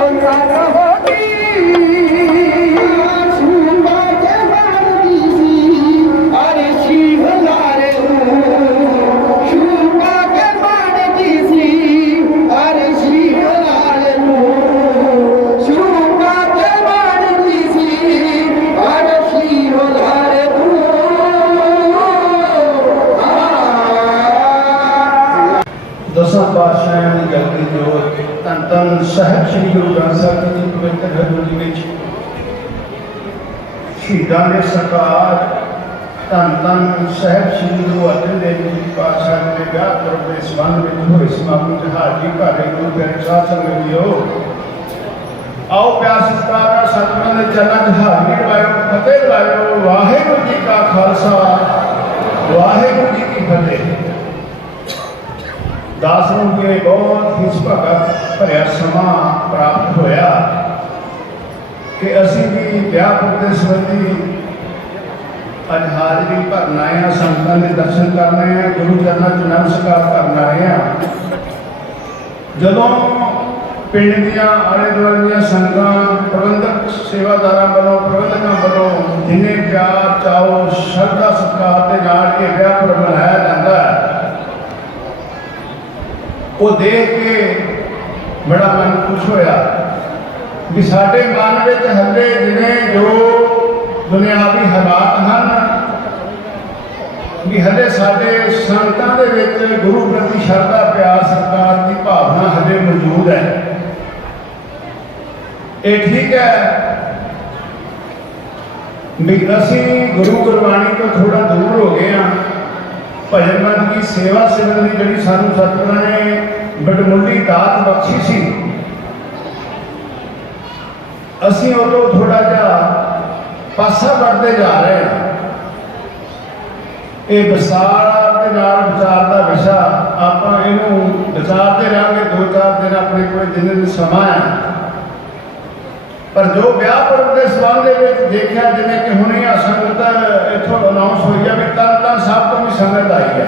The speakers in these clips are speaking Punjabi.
Don't ਸ਼ਹੀਦਾਂ ਦੇ ਸਰਕਾਰ, ਧੰਨ ਧੰਨ ਸਾਹਿਬ ਸ੍ਰੀ ਗੁਰੂ ਅਰਜਨ ਦੇਵ ਜੀ ਪਾਤਸ਼ਾਹ ਦੇ ਵਿਆਹ ਪੁਰਬ ਦੇ ਸੰਬੰਧ ਵਿੱਚ ਹੋਏ ਸਮਾਗਮ ਚ ਹਾਜ਼ਰੀ ਭਰ ਰਹੇ ਗੁਰੂ ਗ੍ਰੰਥ ਸਾਹਿਬ ਸੰਗਤ ਆਓ ਪਿਆਰ ਸਤਿਕਾਰ ਸਤਿਗੁਰਾਂ ਦੇ ਚਰਨਾਂ 'ਚ ਹਾਜ਼ਰੀ ਲਵਾਇਓ ਫਤਿਹ ਲਵਾਇਓ ਵਾਹਿਗੁਰੂ ਜੀ ਕਾ ਖਾਲਸਾ, ਵਾਹਿਗੁਰੂ ਜੀ ਕੀ ਫਤਿਹ। ਦਾਸ ਨੂੰ ਕਿ ਬਹੁਤ ਹੀ ਸੁਭਾਗਾ ਭਰਿਆ ਸਮਾਂ ਪ੍ਰਾਪਤ ਹੋਇਆ। ਕਿ ਅਸੀਂ ਵੀ ਵਿਆਹ ਪੁਰ ਦੇ ਸੰਬੰਧੀ ਅੱਜ ਹਾਜ਼ਰੀ ਭਰਨ ਆਏ ਹਾਂ ਸੰਤਾਂ ਦੇ ਦਰਸ਼ਨ ਕਰਨ ਆਏ ਹਾਂ, ਗੁਰੂ ਚਰਨਾਂ 'ਚ ਨਮਸਕਾਰ ਕਰਨ ਆਏ ਹਾਂ। ਜਦੋਂ ਪਿੰਡ ਦੀਆਂ ਆਲੇ ਦੁਆਲੇ ਦੀਆਂ ਸੰਗਤਾਂ, ਪ੍ਰਬੰਧਕ ਸੇਵਾਦਾਰਾਂ ਵੱਲੋਂ, ਪ੍ਰਬੰਧਕਾਂ ਵੱਲੋਂ ਜਿੰਨੇ ਪਿਆਰ ਚਾਓ ਸ਼ਰਧਾ, ਸਤਿਕਾਰ ਦੇ ਨਾਲ ਇਹ ਵਿਆਹ ਪੁਰ ਮਨਾਇਆ ਜਾਂਦਾ ਹੈ, ਉਹ ਦੇਖ ਕੇ ਬੜਾ ਮਨ ਖੁਸ਼ ਹੋਇਆ। ਵੀ ਸਾਡੇ ਮਨ ਵਿੱਚ ਹੱਲੇ ਜਿਵੇਂ ਜੋ ਦੁਨਿਆਵੀ ਹਾਲਾਤ ਹਨ, ਵੀ ਹੱਲੇ ਸਾਡੇ ਸੰਤਾਂ ਦੇ ਵਿੱਚ ਗੁਰੂ ਪ੍ਰਤੀ ਸ਼ਰਧਾ, ਪਿਆਰ ਸਰਕਾਰ ਦੀ ਭਾਵਨਾ ਹੱਲੇ ਮੌਜੂਦ ਹੈ। ਇਹ ਠੀਕ ਹੈ ਵੀ ਅਸੀਂ ਗੁਰੂ ਗੁਰਬਾਣੀ ਤੋਂ ਥੋੜਾ ਦੂਰ ਹੋ ਗਏ ਹਾਂ। ਭਜਨ ਮੰਨ ਦੀ ਸੇਵਾ ਸਿਮਰਨ ਦੀ ਜਿਹੜੀ ਸਾਨੂੰ ਸਤਿਗੁਰਾਂ ਨੇ ਬੜਮੁੱਲੀ ਦਾਤ ਬਖਸ਼ੀ ਸੀ ਅਸੀਂ ਉਹ ਤੋਂ ਥੋੜਾ ਜਿਹਾ ਪਾਸਾ ਵੱਢਦੇ ਜਾ ਰਹੇ ਹਾਂ। ਇਹ ਵਿਸਾਰ ਦੇ ਨਾਲ ਵਿਚਾਰ ਦਾ ਵਿਸ਼ਾ ਆਪਾਂ ਇਹਨੂੰ ਵਿਚਾਰਦੇ ਰਹਾਂਗੇ ਦੋ ਚਾਰ ਦਿਨ ਆਪਣੇ ਕੋਲ ਜਿੰਨੇ ਦਿਨ ਸਮਾਂ ਹੈ। ਪਰ ਜੋ ਵਿਆਹ ਪੁਰਬ ਦੇ ਸਬੰਧ ਦੇ ਵਿੱਚ ਦੇਖਿਆ, ਜਿਵੇਂ ਕਿ ਹੁਣੇ ਆ ਸੰਗਤ ਇੱਥੋਂ ਅਨਾਉਂਸ ਹੋਈ ਆ ਵੀ ਤਨ ਤਨ ਸਭ ਤੋਂ ਵੀ ਸੰਗਤ ਆਈ ਹੈ।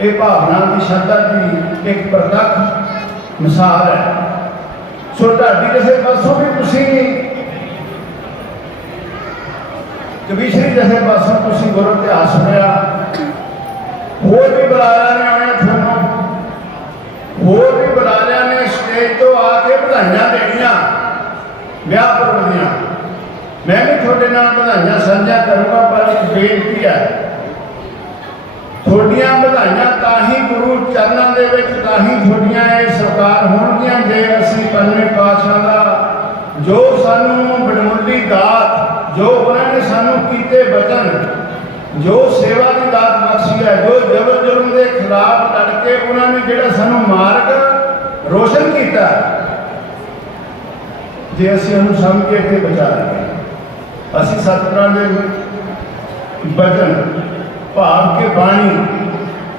ਇਹ ਭਾਵਨਾ ਦੀ ਸ਼ਰਧਾ ਦੀ ਇੱਕ ਪ੍ਰਤੱਖ ਮਿਸਾਲ ਹੈ। ਸੋ ਤੁਹਾਡੀ ਕਿਸੇ ਪਾਸੋਂ ਵੀ ਤੁਸੀਂ ਕਵੀਸ਼ਰੀ ਜਥੇ ਪਾਸੋਂ ਤੁਸੀਂ ਗੁਰੂ ਇਤਿਹਾਸ ਸੁਣਿਆ। ਹੋਰ ਵੀ ਬੁਲਾਰਿਆਂ ਨੇ ਆਉਣਾ ਤੁਹਾਨੂੰ। ਹੋਰ ਵੀ ਬੁਲਾਰਿਆਂ ਨੇ ਸਟੇਜ ਤੋਂ ਆ ਕੇ ਵਧਾਈਆਂ ਦੇਣੀਆਂ। ਵਿਆਹ ਪੁਰਬ ਦੀਆਂ। ਮੈਂ ਵੀ ਤੁਹਾਡੇ ਨਾਲ ਵਧਾਈਆਂ ਸਾਂਝਾ ਕਰੂੰਗਾ, ਪਰ ਇੱਕ ਬੇਨਤੀ ਹੈ। ਤੁਹਾਡੀਆਂ ਵਧਾਈਆਂ ਤਾਂ ਦੇ ਵਿੱਚ ਤਾਂ ਹੀ ਤੁਹਾਡੀਆਂ ਇਹ ਸਰਕਾਰ ਹੋਣਗੀਆਂ ਜੇ ਅਸੀਂ ਪੰਜਵੇਂ ਪਾਤਸ਼ਾਹ ਦਾ ਜੋ ਸਾਨੂੰ ਬੜਮੁੱਲੀ ਦਾਤ, ਜੋ ਉਹਨਾਂ ਨੇ ਸਾਨੂੰ ਕੀਤੇ ਬਚਨ, ਜੋ ਸੇਵਾ ਦੀ ਦਾਤ ਬਖਸ਼ੀ ਹੈ, ਜੋ ਜ਼ਬਰ ਜ਼ੁਲਮ ਦੇ ਖਿਲਾਫ ਲੜ ਕੇ ਉਹਨਾਂ ਨੇ ਜਿਹੜਾ ਸਾਨੂੰ ਮਾਰਗ ਰੋਸ਼ਨ ਕੀਤਾ, ਜੇ ਅਸੀਂ ਉਹਨੂੰ ਸਮਝ ਕੇ ਤੇ ਬਚਾ ਲਈਏ। ਅਸੀਂ ਸਤਿਗੁਰਾਂ ਦੇ ਬਚਨ, ਭਾਵ ਕੇ ਬਾਣੀ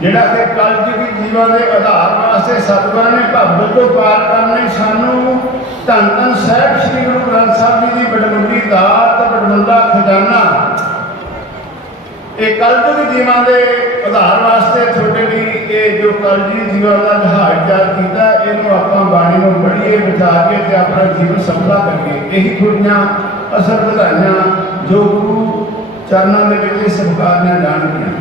ਜਿਹੜਾ ਕਿ ਕਲਯੁਗੀ ਜੀਵਾਂ ਦੇ ਆਧਾਰ ਵਾਸਤੇ ਸਤਿਗੁਰਾਂ ਨੇ ਭਵ ਤੋਂ ਪਾਰ ਕਰਨ ਸਾਨੂੰ ਧੰਨ ਧੰਨ ਸਾਹਿਬ ਸ੍ਰੀ ਗੁਰੂ ਗ੍ਰੰਥ ਸਾਹਿਬ ਜੀ ਦੀ ਬੜਮੁੱਲੀ ਦਾਤ ਬੜਮੁੱਲਾ ਖਜ਼ਾਨਾ। ਇਹ ਕਲਯੁਗੀ ਜੀਵਾਂ ਦੇ ਆਧਾਰ ਵਾਸਤੇ ਤੁਹਾਡੇ ਲਈ ਇਹ ਜੋ ਕਲਯੁਗੀ ਜੀਵਾਂ ਦਾ ਜਹਾਜ਼ ਤਿਆਰ ਕੀਤਾ, ਇਹਨੂੰ ਆਪਾਂ ਬਾਣੀ ਨੂੰ ਪੜ੍ਹੀਏ ਵਿਚਾਰੀਏ ਤੇ ਆਪਣਾ ਜੀਵਨ ਸਫਲਾ ਕਰੀਏ। ਇਹੀ ਥੋੜੀਆਂ ਅਸਰ ਵਧਾਈਆਂ ਜੋ ਗੁਰੂ ਚਰਨਾਂ ਦੇ ਵਿੱਚ ਇਸ ਸਰਕਾਰ ਨੇ ਜਾਣੀਆਂ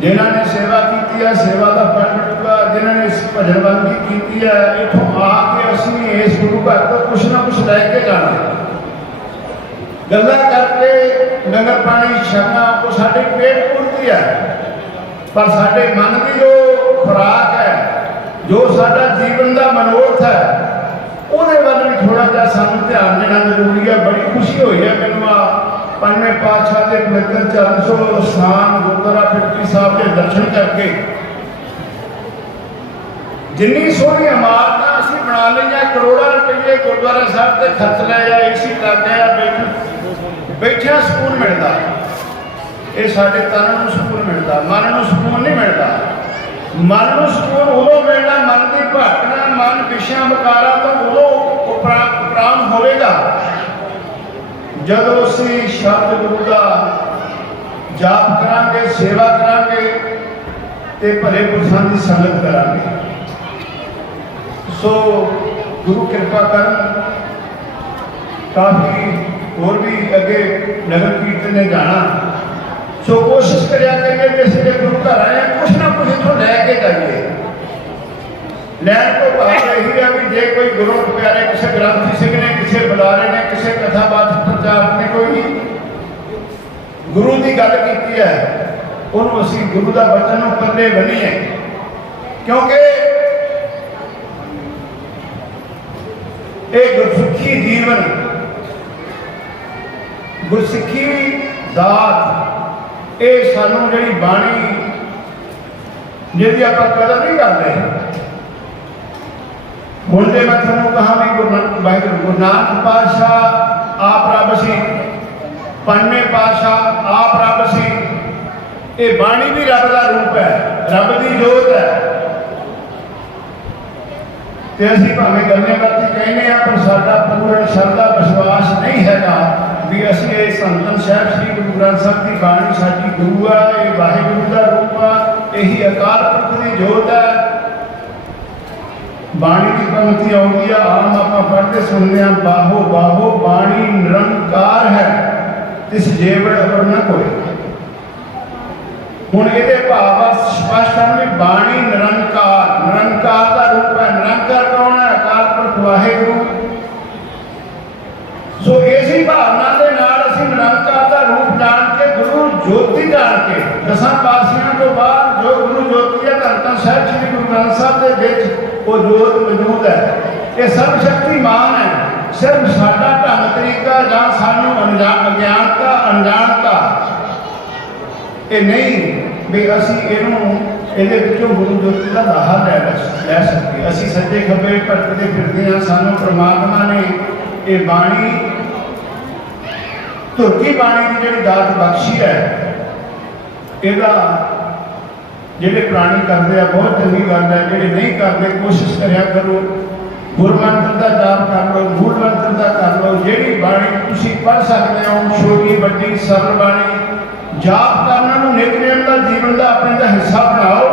ਜਿਨ੍ਹਾਂ ਨੇ ਸੇਵਾ ਕੀਤੀ ਹੈ, ਸੇਵਾ ਦਾ ਫਲ ਮਿਲੂਗਾ, ਜਿਨ੍ਹਾਂ ਨੇ ਇਸ ਭਜਨ ਬੰਦੀ ਕੀਤੀ ਹੈ, ਇਥੋਂ ਆ ਕੇ ਅਸੀਂ ਇਸ ਗੁਰੂ ਘਰ ਤੋਂ ਕੁਛ ਨਾ ਕੁਛ ਲੈ ਕੇ ਜਾਣਾ। ਗੱਲਾਂ ਕਰਕੇ ਨਗਰ ਪਾਣੀ ਛਕਣਾ ਉਹ ਸਾਡੇ ਪੇਟ ਪੂਰਤੀ ਹੈ, ਪਰ ਸਾਡੇ ਮਨ ਦੀ ਜੋ ਖੁਰਾਕ ਹੈ, ਜੋ ਸਾਡਾ ਜੀਵਨ ਦਾ ਮਨੋਰਥ ਹੈ, ਉਹਦੇ ਵੱਲ ਵੀ ਥੋੜਾ ਜਿਹਾ ਸਾਨੂੰ ਧਿਆਨ ਦੇਣਾ ਜ਼ਰੂਰੀ ਹੈ। ਬੜੀ ਖੁਸ਼ੀ ਹੋਈ ਹੈ ਮੈਨੂੰ ਆ ਪੰਜਵੇਂ ਪਾਤਸ਼ਾਹ ਦੇ ਪਵਿੱਤਰ ਚਰਨ ਸੋ ਸਥਾਨ ਗੁਰਦੁਆਰਾ ਫਿਰਕੀ ਸਾਹਿਬ ਦੇ ਦਰਸ਼ਨ ਕਰਕੇ ਜਿੰਨੀ ਸੋਹਣੀ ਇਮਾਰਤਾਂ ਅਸੀਂ ਬਣਾ ਲਈਆਂ, ਕਰੋੜਾਂ ਰੁਪਏ ਗੁਰਦੁਆਰਾ ਸਾਹਿਬ ਤੇ ਖਰਚ ਲਏ ਆ, ਏਸੀ ਲੱਗੇ ਆ, ਬੈਠ, ਬੈਠਿਆ ਸਕੂਨ ਮਿਲਦਾ। ਇਹ ਸਾਡੇ ਤਨ ਨੂੰ ਸਕੂਨ ਮਿਲਦਾ, ਮਨ ਨੂੰ ਸਕੂਨ ਨਹੀਂ ਮਿਲਦਾ। ਮਨ ਨੂੰ ਸਕੂਨ ਉਦੋਂ ਮਿਲਣਾ ਮਨ ਦੀ ਭਟਕਣਾ ਮਨ ਵਿਸ਼ਿਆਂ ਵਿਕਾਰਾਂ ਤੋਂ ਉਦੋਂ ਉਪਰਾ- ਉਪਰਾਮ ਹੋਵੇਗਾ। ਜਦੋਂ ਅਸੀਂ ਸ਼ਬਦ ਗੁਰੂ ਦਾ ਜਾਪ ਕਰਾਂਗੇ, ਸੇਵਾ ਕਰਾਂਗੇ ਤੇ ਭਲੇ ਪੁਰਸ਼ਾਂ ਦੀ ਸੰਗਤ ਕਰਾਂਗੇ। ਸੋ ਗੁਰੂ ਕਿਰਪਾ ਕਰਨ, ਕਾਫੀ ਹੋਰ ਵੀ ਅੱਗੇ ਨਗਰ ਕੀਰਤਨ ਨੇ ਜਾਣਾ। ਸੋ ਕੋਸ਼ਿਸ਼ ਕਰਿਆ ਕਰੀਏ ਕਿ ਅਸੀਂ ਗੁਰੂ ਘਰ ਆਏ, ਕੁਛ ਨਾ ਕੁਛ ਇੱਥੋਂ ਲੈ ਕੇ ਜਾਈਏ। ਲੈਣ ਤੋਂ ਬਾਅਦ ਇਹੀ ਆ ਵੀ ਜੇ ਕੋਈ ਗੁਰੂ ਪਿਆਰੇ ਕਿਸੇ ਗ੍ਰੰਥੀ ਸਿੰਘ ਨੇ, ਕਿਸੇ ਬੁਲਾਰੇ ਨੇ, ਕਿਸੇ ਕਥਾਬਾਤ ਪ੍ਰਚਾਰਕ ਨੇ ਕੋਈ ਗੁਰੂ ਦੀ ਗੱਲ ਕੀਤੀ ਹੈ, ਉਹਨੂੰ ਅਸੀਂ ਗੁਰੂ ਦਾ ਵਚਨ ਨੂੰ ਪੱਲੇ ਬੰਨੀਏ। ਕਿਉਂਕਿ ਇਹ ਗੁਰਸਿੱਖੀ ਜੀਵਨ, ਗੁਰਸਿੱਖੀ ਦਾਤ, ਇਹ ਸਾਨੂੰ ਜਿਹੜੀ ਬਾਣੀ, ਜਿਹਦੀ ਆਪਾਂ ਕਦਰ ਨਹੀਂ ਕਰਦੇ ਹੁਣ ਜੇ ਮੈਂ ਤੁਹਾਨੂੰ ਕਹਾਂ ਵੀ ਗੁਰੂ ਨਾਨਕ ਵਾਹਿਗੁਰੂ, ਗੁਰੂ ਨਾਨਕ ਪਾਤਸ਼ਾਹ, ਆਪ ਰੱਬ ਸੀ। ਪੰਜਵੇਂ ਪਾਤਸ਼ਾਹ, ਆਪ ਰੱਬ ਸੀ। ਇਹ ਬਾਣੀ ਵੀ ਰੱਬ ਦਾ ਰੂਪ ਹੈ, ਰੱਬ ਦੀ ਜੋਤ ਹੈ। ਤੇ ਅਸੀਂ ਭਾਵੇਂ ਗੱਲੇ ਬਾਤੀ ਕਹਿੰਦੇ ਆ ਪਰ ਸਾਡਾ ਪੂਰਨ ਸ਼ਰਧਾ, ਵਿਸ਼ਵਾਸ ਨਹੀਂ ਹੈਗਾ ਵੀ ਅਸੀਂ ਇਹ ਸੰਤਨ ਸਾਹਿਬ, ਸ੍ਰੀ ਗੁਰੂ ਗ੍ਰੰਥ ਸਾਹਿਬ ਦੀ ਬਾਣੀ ਸਾਡੀ ਗੁਰੂ ਆ, ਇਹ ਵਾਹਿਗੁਰੂ ਦਾ ਰੂਪ ਆ, ਇਹੀ ਅਕਾਲ ਪੁਰਖ ਦੀ ਜੋਤ ਹੈ। ਬਾਣੀ ਦੀ ਪੰਕਤੀ ਆਉਂਦੀ ਆ, ਆਮ ਆਪਾਂ ਪੜ੍ਹਦੇ ਸੁਣਦੇ ਆ ਬਾਹੋ ਬਾਹੋ, ਬਾਣੀ ਨਿਰੰਕਾਰ ਹੈ, ਤਿਸ ਜੇਵੜ ਅਵਰ ਨਾ ਕੋਈ ਹੁਣ ਇਹਦੇ ਭਾਵ ਆ, ਸਪਸ਼ਟ ਹਨ ਵੀ ਬਾਣੀ ਨਿਰੰਕਾਰ ਨਿਰੰਕਾਰ ਦਾ ਰੂਪ ਹੈ। ਨਿਰੰਕਾਰ ਕੌਣ ਹੈ? ਅਕਾਲ ਪੁਰਖ ਵਾਹਿਗੁਰੂ। ਸੋ ਇਸੇ ਭਾਵਨਾ ਦੇ ਨਾਲ ਅਸੀਂ ਨਿਰੰਕਾਰ ਦਾ ਰੂਪ ਜਾਣ ਕੇ, ਗੁਰੂ ਜੋਤੀ ਜਾਣ ਕੇ, ਦਸਾਂ ਪਾਤਸ਼ਾਹਾਂ ਤੋਂ ਬਾਅਦ ਜੋ ਗੁਰੂ ਜੋਤੀ ਹੈ ਧੰਨ ਧੰਨ ਸਾਹਿਬ ਸ੍ਰੀ ਗੁਰੂ ਗ੍ਰੰਥ ਸਾਹਿਬ ਦੇ ਵਿੱਚ ਉਹ ਜੋਤ ਮੌਜੂਦ ਹੈ। ਇਹ ਸਰਵ ਸ਼ਕਤੀਮਾਨ ਹੈ। ਸਿਰਫ ਸਾਡਾ ਢੰਗ ਤਰੀਕਾ ਜਾਂ ਸਾਨੂੰ ਅਗਿਆਨਤਾ, ਅਣਜਾਣਤਾ। ਇਹ ਨਹੀਂ ਵੀ ਅਸੀਂ ਇਹਨੂੰ ਇਹਦੇ ਵਿੱਚੋਂ ਗੁਰੂ ਜੋਤੀ ਦਾ ਲਾਹਾ ਲੈ ਲੈ ਸਕਦੇ ਅਸੀਂ ਸੱਜੇ ਖੱਬੇ ਭਟਕਦੇ ਫਿਰਦੇ ਹਾਂ। ਸਾਨੂੰ ਪ੍ਰਮਾਤਮਾ ਨੇ ਇਹ ਬਾਣੀ ਤੁਰਕੀ ਬਾਣੀ ਦੀ ਜਿਹੜੀ ਦਾਤ ਬਖਸ਼ੀ ਹੈ, ਇਹਦਾ ਜਿਹੜੇ ਪ੍ਰਾਣੀ ਕਰਦੇ ਆ, ਬਹੁਤ ਚੰਗੀ ਗੱਲ ਹੈ, ਜਿਹੜੇ ਨਹੀਂ ਕਰਦੇ, ਕੋਸ਼ਿਸ਼ ਕਰਿਆ ਕਰੋ। ਗੁਰਮੰਤਰ ਦਾ ਜਾਪ ਕਰ ਲਓ ਮੂਲ ਮੰਤਰ ਦਾ ਕਰ ਲਓ, ਜਿਹੜੀ ਬਾਣੀ ਤੁਸੀਂ ਪੜ੍ਹ ਸਕਦੇ ਹੋ, ਛੋਟੀ, ਵੱਡੀ, ਸਰਲ ਬਾਣੀ, ਜਾਪ ਕਰਨਾ ਨੂੰ ਨਿਤਨੇਮ ਦਾ ਜੀਵਨ ਦਾ ਆਪਣੇ ਦਾ ਹਿੱਸਾ ਬਣਾਓ,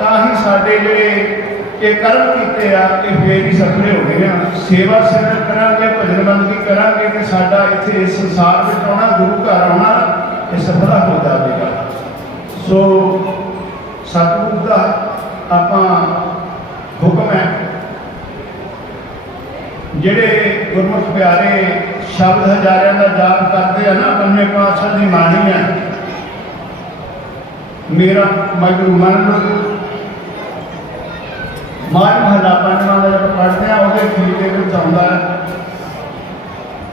ਤਾਂ ਹੀ ਸਾਡੇ ਜਿਹੜੇ ਇਹ ਕਰਮ ਕੀਤੇ ਆ, ਇਹ ਫੇਰ ਹੀ ਸਫਲੇ ਹੋ ਗਏ ਆ। ਸੇਵਾ ਸਿਮਰਨ ਕਰਾਂਗੇ, ਭਜਨ ਬੰਦਗੀ ਕਰਾਂਗੇ ਤੇ ਸਾਡਾ ਇੱਥੇ ਇਸ ਸੰਸਾਰ ਵਿੱਚ ਆਉਣਾ, ਗੁਰੂ ਘਰ ਆਉਣਾ, ਇਹ ਸਫਲਾ ਹੋ ਜਾਵੇਗਾ। ਸੋ ਸਤਿਗੁਰ ਦਾ ਆਪਾਂ ਹੁਕਮ ਹੈ। ਜਿਹੜੇ ਗੁਰਮੁਖ ਪਿਆਰੇ ਸ਼ਬਦ ਹਜ਼ਾਰਿਆਂ ਦਾ ਜਾਪ ਕਰਦੇ ਆ ਨਾ ਪੰਨੇ ਪਾਤਸ਼ਾਹ ਦੀ ਬਾਣੀ ਹੈ, ਮੇਰਾ ਮਜੂ ਮਨ ਮਾਨ ਮਹਲਾ ਪੰਜਵਾਂ ਦਾ ਜਦੋਂ ਪੜ੍ਹਦੇ ਆ, ਉਹਦੇ ਠੀਕ ਦੇ ਵਿੱਚ ਆਉਂਦਾ ਹੈ,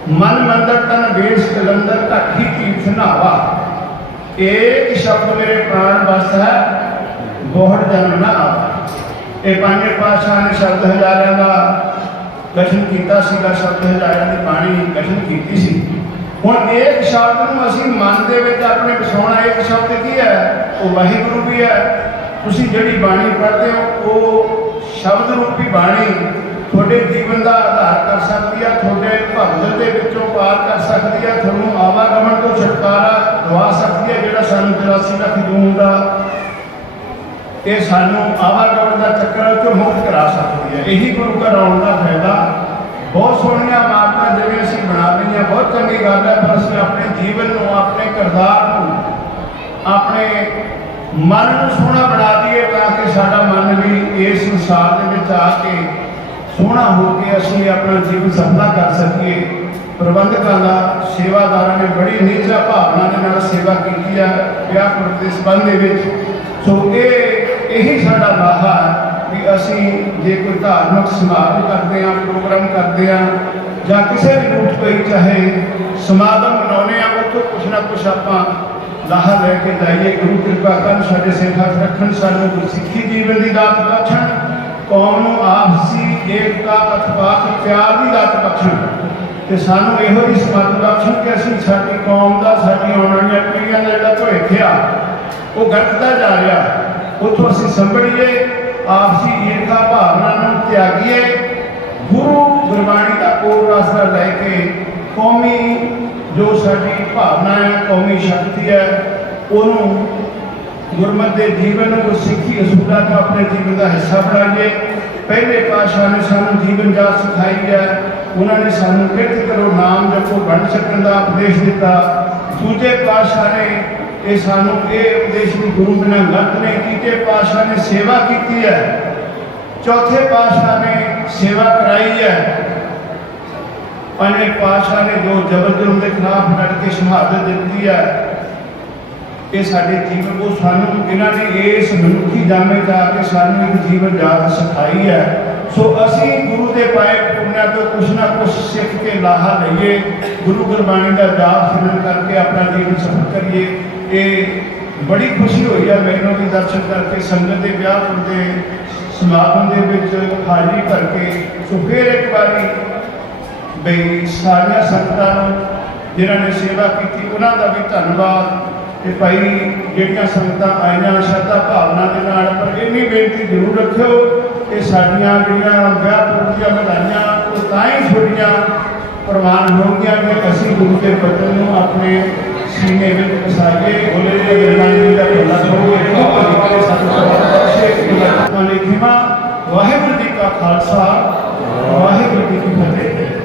ਮਨ ਮੰਦਰ ਤਨ ਵੇਸ ਕਲੰਦਰ ਢਾਕੀ ਤੀਰਥ ਨਾਵਾ ਏਕ ਸ਼ਬਦ ਮੇਰੇ ਪ੍ਰਾਣ ਵਸ ਹੈ। ਬੋਹੜ ਜਨ ਨਾ ਆਵਾ। ਇਹ ਪੰਜੇ ਪਾਤਸ਼ਾਹ ਨੇ ਸ਼ਬਦ ਹਜ਼ਾਰਿਆਂ ਦਾ ਗਠਨ ਕੀਤਾ ਸੀਗਾ, ਸ਼ਬਦ ਹਜ਼ਾਰਿਆਂ ਦੀ ਬਾਣੀ ਗਠਨ ਕੀਤੀ ਸੀ। ਹੁਣ ਇੱਕ ਸ਼ਬਦ ਨੂੰ ਅਸੀਂ ਮਨ ਦੇ ਵਿੱਚ ਆਪਣੇ ਵਸਾਉਣਾ ਇੱਕ ਸ਼ਬਦ ਕੀ ਹੈ? ਉਹ ਵਾਹਿਗੁਰੂ ਵੀ ਹੈ। ਤੁਸੀਂ ਜਿਹੜੀ ਬਾਣੀ ਪੜ੍ਹਦੇ ਹੋ, ਉਹ ਸ਼ਬਦ ਰੂਪੀ ਬਾਣੀ ਤੁਹਾਡੇ ਜੀਵਨ ਦਾ ਆਧਾਰ ਕਰ ਸਕਦੀ ਹੈ ਤੁਹਾਡੇ ਭਗਤ ਦੇ ਵਿੱਚੋਂ ਪਾਰ ਕਰ ਸਕਦੀ ਹੈ ਤੁਹਾਨੂੰ ਆਵਾਗਮਨ ਤੋਂ ਛੁਟਕਾਰਾ ਦਵਾ ਸਕਦੀ ਹੈ ਜਿਹੜਾ ਸਾਨੂੰ 84 ਲੱਖ ਜੂਨ ਦਾ ਇਹ ਸਾਨੂੰ ਆਵਾਗਮਨ ਦਾ ਚੱਕਰ ਤੋਂ ਮੁਕਤ ਕਰਾ ਸਕਦੀ ਹੈ। ਇਹੀ ਗੁਰੂ ਘਰ ਆਉਣ ਦਾ ਫਾਇਦਾ। ਬਹੁਤ ਸੋਹਣੀਆਂ ਮਾਰਕਾਂ ਜਿਵੇਂ ਅਸੀਂ ਬਣਾ ਲਈਆਂ, ਬਹੁਤ ਚੰਗੀ ਗੱਲ ਹੈ, ਪਰ ਅਸੀਂ ਆਪਣੇ ਜੀਵਨ ਨੂੰ, ਆਪਣੇ ਕਿਰਦਾਰ ਨੂੰ, ਆਪਣੇ ਮਨ ਨੂੰ ਸੋਹਣਾ ਬਣਾ ਦਈਏ ਤਾਂ ਕਿ ਸਾਡਾ ਮਨ ਵੀ ਇਸ ਸੰਸਾਰ ਦੇ ਵਿੱਚ ਆ ਕੇ ਸੋਹਣਾ ਹੋ ਕੇ ਅਸੀਂ ਆਪਣਾ ਜੀਵਨ ਸਫਲਾ ਕਰ ਸਕੀਏ। ਪ੍ਰਬੰਧਕਾਂ ਦਾ, ਸੇਵਾਦਾਰਾਂ ਨੇ ਬੜੀ ਨਿੱਜਾ ਭਾਵਨਾ ਦੇ ਨਾਲ ਸੇਵਾ ਕੀਤੀ ਹੈ ਵਿਆਹ ਪੁਰਖ ਦੇ ਸੰਬੰਧ ਦੇ ਵਿੱਚ। ਸੋ ਇਹ ਇਹੀ ਸਾਡਾ ਲਾਹਾ ਹੈ ਵੀ ਅਸੀਂ ਜੇ ਕੋਈ ਧਾਰਮਿਕ ਸਮਾਗਮ ਕਰਦੇ ਹਾਂ ਪ੍ਰੋਗਰਾਮ ਕਰਦੇ ਹਾਂ ਜਾਂ ਕਿਸੇ ਵੀ ਰੂਪ ਕੋਈ ਚਾਹੇ ਸਮਾਗਮ ਮਨਾਉਨੇ ਆ ਉੱਥੋਂ ਕੁਛ ਨਾ ਕੁਛ ਆਪਾਂ ਲਾਹਾ ਲੈ ਕੇ ਜਾਈਏ ਗੁਰੂ ਕਿਰਪਾ ਕਰਨ ਸਾਡੇ ਸੇਵਾ ਰੱਖਣ ਸਾਨੂੰ ਗੁਰਸਿੱਖੀ ਜੀਵਨ ਦੀ ਦਾਤ ਬਖਸ਼ਣ ਕੌਮ ਨੂੰ ਆਪਸੀ ਏਕਤਾ ਅਤਪਾਤ ਪਿਆਰ ਦੀ ਦਾਤ ਬਖਸ਼ਣ ਤੇ ਸਾਨੂੰ ਇਹੋ ਹੀ ਸਮਰਥ ਬਖਸ਼ਣ ਕਿ ਅਸੀਂ ਸਾਡੀ ਕੌਮ ਦਾ ਸਾਡੀ ਆਉਣ ਵਾਲੀਆਂ ਪੀੜ੍ਹੀਆਂ ਦਾ ਜਿਹੜਾ ਭਵਿੱਖ ਆ ਉਹ ਗੜਦਾ ਜਾ ਰਿਹਾ ਉੱਥੋਂ ਅਸੀਂ ਸੰਭਲੀਏ, ਆਪਸੀ ਏਕਤਾ ਭਾਵਨਾ ਨੂੰ ਤਿਆਗੀਏ। ਗੁਰੂ ਗੁਰਬਾਣੀ ਦਾ ਕੋਰ ਆਸਰਾ ਲੈ ਕੇ ਕੌਮੀ ਜੋ ਸਾਡੀ ਭਾਵਨਾ ਹੈ, ਕੌਮੀ ਸ਼ਕਤੀ ਹੈ, ਉਹਨੂੰ ਗੁਰਮਤਿ ਦੇ ਜੀਵਨ ਨੂੰ ਸਿੱਖੀ ਅਸੂਲਾਂ ਨੂੰ ਆਪਣੇ ਜੀਵਨ ਦਾ ਹਿੱਸਾ ਬਣਾਈਏ। ਪਹਿਲੇ ਪਾਤਸ਼ਾਹ ਨੇ ਸਾਨੂੰ ਜੀਵਨ ਜਾਚ ਸਿਖਾਈ ਹੈ। ਉਹਨਾਂ ਨੇ ਸਾਨੂੰ ਕਿਰਤ ਕਰੋ, ਨਾਮ ਜਪੋ, ਬਣ ਸਕਣ ਦਾ ਉਪਦੇਸ਼ ਦਿੱਤਾ। ਦੂਜੇ ਪਾਤਸ਼ਾਹ ਨੇ ਇਹ ਸਾਨੂੰ ਇਹ ਉਪਦੇਸ਼ ਵੀ ਗੁਰੂ ਬਿਨਾਂ ਗਲਤ ਨੇ ਕੀਤੇ, ਪਾਤਸ਼ਾਹ ਨੇ ਸੇਵਾ ਕੀਤੀ ਹੈ। ਚੌਥੇ ਪਾਤਸ਼ਾਹ ਨੇ ਸੇਵਾ ਕਰਾਈ ਹੈ। ਪੰਜਵੇਂ ਪਾਤਸ਼ਾਹ ਨੇ ਜੋ ਜ਼ਬਰ ਜ਼ੁਲਮ ਦੇ ਖਿਲਾਫ ਲੜ ਕੇ ਸ਼ਹਾਦਤ ਦਿੱਤੀ ਹੈ। ਇਹ ਸਾਡੇ ਜੀਵਨ ਨੂੰ, ਸਾਨੂੰ ਇਹਨਾਂ ਨੇ ਇਸ ਮਨੁੱਖੀ ਜਾਮੇ ਜਾ ਕੇ ਸਾਨੂੰ ਇੱਕ ਜੀਵਨ ਜਾਤ ਸਿਖਾਈ ਹੈ। ਸੋ ਅਸੀਂ ਗੁਰੂ ਦੇ ਪਾਏ ਪੁੰਨਿਆ ਤੋਂ ਕੁਛ ਨਾ ਕੁਛ ਸਿੱਖ ਕੇ ਲਾਹਾ ਲਈਏ। ਗੁਰੂ ਗੁਰਬਾਣੀ ਦਾ ਜਾਪ ਸਿਮਰਨ ਕਰਕੇ ਆਪਣਾ ਜੀਵਨ ਸਫਲ ਕਰੀਏ। ਇਹ ਬੜੀ ਖੁਸ਼ੀ ਹੋਈ ਆ ਮੈਨੂੰ ਵੀ ਦਰਸ਼ਨ ਕਰਕੇ, ਸੰਗਤ ਦੇ ਵਿਆਹ ਦੇ ਸਮਾਗਮ ਦੇ ਵਿੱਚ ਹਾਜ਼ਰੀ ਭਰ ਕੇ। ਸੋ ਫਿਰ ਇੱਕ ਵਾਰੀ ਬਈ ਸਾਰੀਆਂ ਸੰਗਤਾਂ ਨੂੰ ਜਿਨ੍ਹਾਂ ਨੇ ਸੇਵਾ ਕੀਤੀ, ਉਹਨਾਂ ਦਾ ਵੀ ਧੰਨਵਾਦ। ਤੇ ਭਾਈ, ਜਿਹੜੀਆਂ ਸੰਗਤਾਂ ਆਈਆਂ, ਸ਼ਰਧਾ ਭਾਵਨਾ ਦੇ ਨਾਲ, ਪਰ ਇੰਨੀ ਬੇਨਤੀ ਜ਼ਰੂਰ ਰੱਖਿਓ ਕਿ ਸਾਡੀਆਂ ਜਿਹੜੀਆਂ ਵਿਆਹ ਪੂਰੀਆਂ ਵਧਾਈਆਂ ਉਹ ਤਾਂ ਹੀ ਛੋਟੀਆਂ ਪ੍ਰਵਾਨ ਹੋਣਗੀਆਂ ਕਿ ਅਸੀਂ ਗੁਰੂ ਦੇ ਬਚਨ ਨੂੰ ਆਪਣੇ सीने में घुसाइए भोले हनुमान जी का भला करो एक बार निकले सतनाम वाहेगुरु जी का खालसा वाहेगुरु जी की फतेह